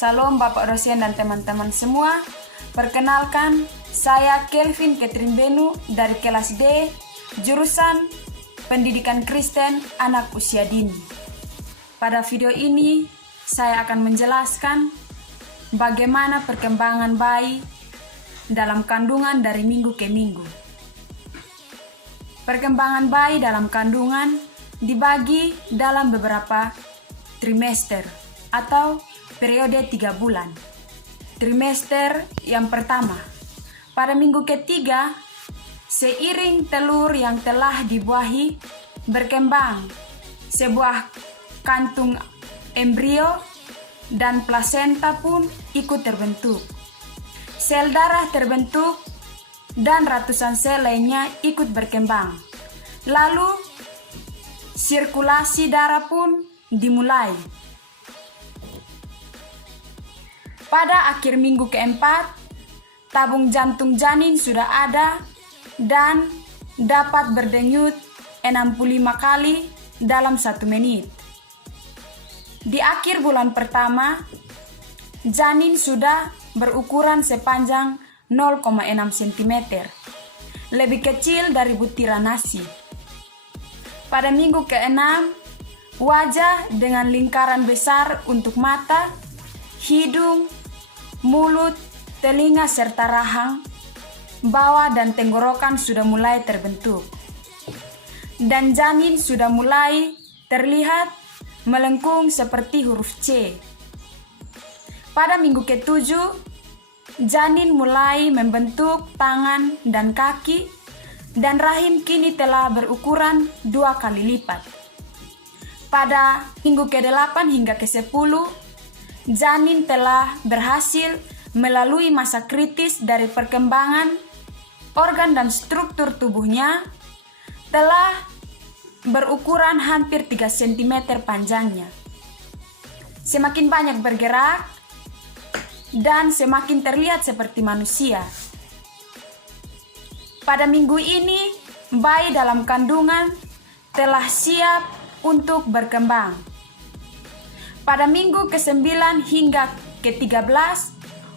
Salam Bapak dosen dan teman-teman semua. Perkenalkan, saya Kelvin Catherine Benu dari kelas D, jurusan Pendidikan Kristen Anak Usia Dini. Pada video ini, saya akan menjelaskan bagaimana perkembangan bayi dalam kandungan dari minggu ke minggu. Perkembangan bayi dalam kandungan dibagi dalam beberapa trimester atau periode 3 bulan. Trimester yang pertama, pada minggu ketiga, seiring telur yang telah dibuahi berkembang, sebuah kantung embrio dan plasenta pun ikut terbentuk. Sel darah terbentuk dan ratusan sel lainnya ikut berkembang. Lalu, sirkulasi darah pun dimulai. Pada akhir minggu keempat, tabung jantung janin sudah ada dan dapat berdenyut 65 kali dalam 1 menit. Di akhir bulan pertama, janin sudah berukuran sepanjang 0,6 cm, lebih kecil dari butiran nasi. Pada minggu ke-6, wajah dengan lingkaran besar untuk mata, hidung, mulut, telinga serta rahang, bawah dan tenggorokan sudah mulai terbentuk. Dan janin sudah mulai terlihat melengkung seperti huruf C. Pada minggu ke-7, janin mulai membentuk tangan dan kaki, dan rahim kini telah berukuran 2 kali lipat. Pada minggu ke-8 hingga ke-10, janin telah berhasil melalui masa kritis dari perkembangan organ dan struktur tubuhnya, telah berukuran hampir 3 cm panjangnya. Semakin banyak bergerak dan semakin terlihat seperti manusia. Pada minggu ini, bayi dalam kandungan telah siap untuk berkembang. Pada minggu ke-9 hingga ke-13,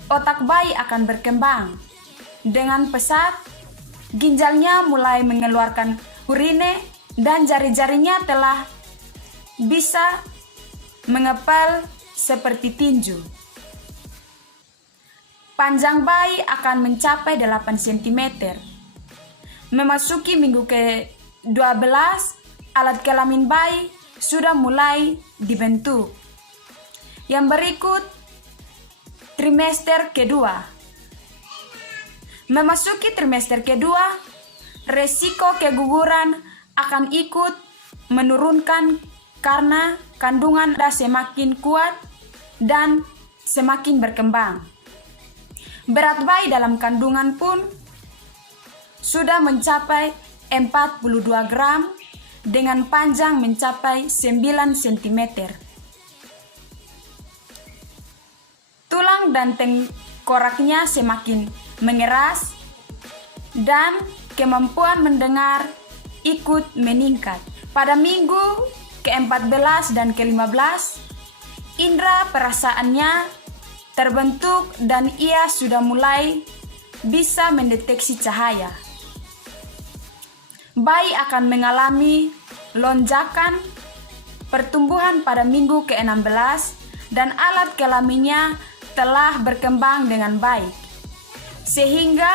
otak bayi akan berkembang. Dengan pesat, ginjalnya mulai mengeluarkan urine dan jari-jarinya telah bisa mengepal seperti tinju. Panjang bayi akan mencapai 8 cm. Memasuki minggu ke-12, alat kelamin bayi sudah mulai dibentuk. Yang berikut, trimester kedua. Memasuki trimester kedua, resiko keguguran akan ikut menurunkan karena kandungan darah semakin kuat dan semakin berkembang. Berat bayi dalam kandungan pun sudah mencapai 42 gram dengan panjang mencapai 9 cm. Tulang dan tengkoraknya semakin mengeras dan kemampuan mendengar ikut meningkat. Pada minggu ke-14 dan ke-15, indera perasaannya terbentuk dan ia sudah mulai bisa mendeteksi cahaya. Bayi akan mengalami lonjakan pertumbuhan pada minggu ke-16 dan alat kelaminnya telah berkembang dengan baik, sehingga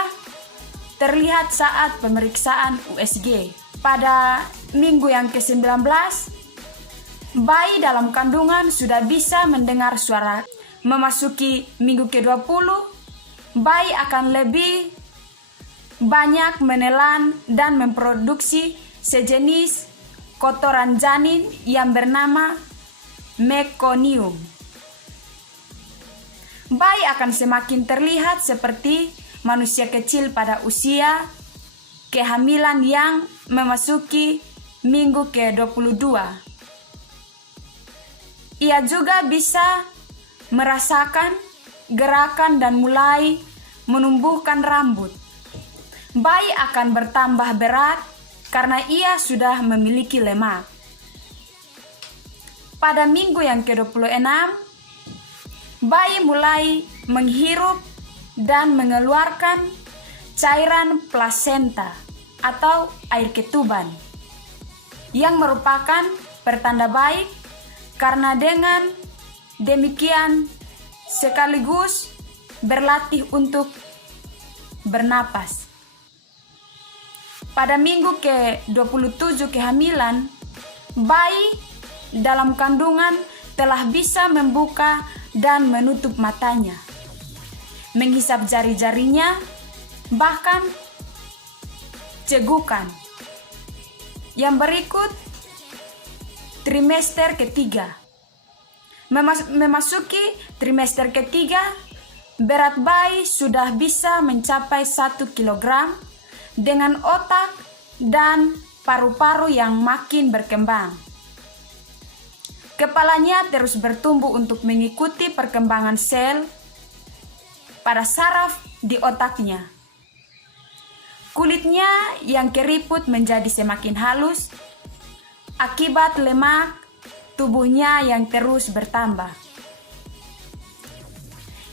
terlihat saat pemeriksaan USG. Pada minggu yang ke-19, bayi dalam kandungan sudah bisa mendengar suara. Memasuki minggu ke-20, bayi akan lebih banyak menelan dan memproduksi sejenis kotoran janin yang bernama mekonium. Bayi akan semakin terlihat seperti manusia kecil pada usia kehamilan yang memasuki minggu ke-22. Ia juga bisa merasakan gerakan dan mulai menumbuhkan rambut. Bayi akan bertambah berat karena ia sudah memiliki lemak. Pada minggu yang ke-26, bayi mulai menghirup dan mengeluarkan cairan plasenta atau air ketuban, yang merupakan pertanda baik karena dengan demikian sekaligus berlatih untuk bernapas. Pada minggu ke-27 kehamilan, bayi dalam kandungan telah bisa membuka dan menutup matanya, menghisap jari-jarinya, bahkan cegukan. Yang berikut, trimester ketiga. Memasuki trimester ketiga, berat bayi sudah bisa mencapai 1 kilogram dengan otak dan paru-paru yang makin berkembang. Kepalanya terus bertumbuh untuk mengikuti perkembangan sel pada saraf di otaknya. Kulitnya yang keriput menjadi semakin halus akibat lemak tubuhnya yang terus bertambah.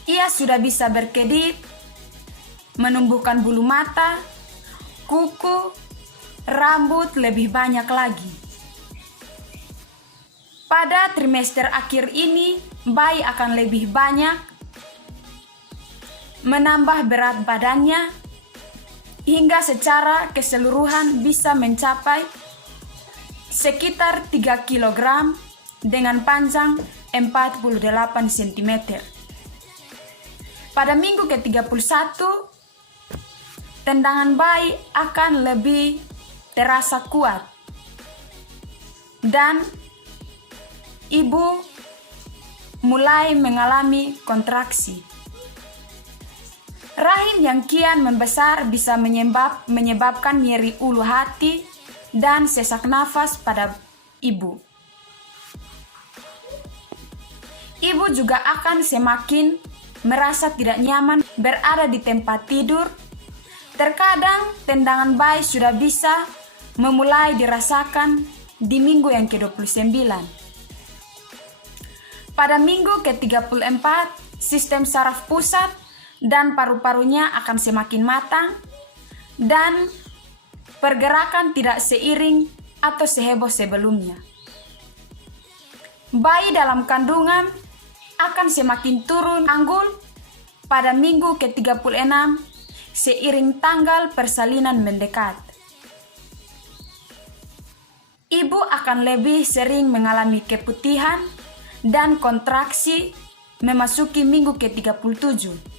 Ia sudah bisa berkedip, menumbuhkan bulu mata, kuku, rambut lebih banyak lagi. Pada trimester akhir ini, bayi akan lebih banyak menambah berat badannya hingga secara keseluruhan bisa mencapai sekitar 3 kg dengan panjang 48 cm. Pada minggu ke-31, tendangan bayi akan lebih terasa kuat dan ibu mulai mengalami kontraksi. Rahim yang kian membesar bisa menyebabkan nyeri ulu hati dan sesak nafas pada ibu. Ibu juga akan semakin merasa tidak nyaman berada di tempat tidur. Terkadang tendangan bayi sudah bisa memulai dirasakan di minggu yang ke-29. Pada minggu ke-34, sistem saraf pusat dan paru-parunya akan semakin matang dan pergerakan tidak seiring atau seheboh sebelumnya. Bayi dalam kandungan akan semakin turun anggul pada minggu ke-36 seiring tanggal persalinan mendekat. Ibu akan lebih sering mengalami keputihan dan kontraksi memasuki minggu ke-37.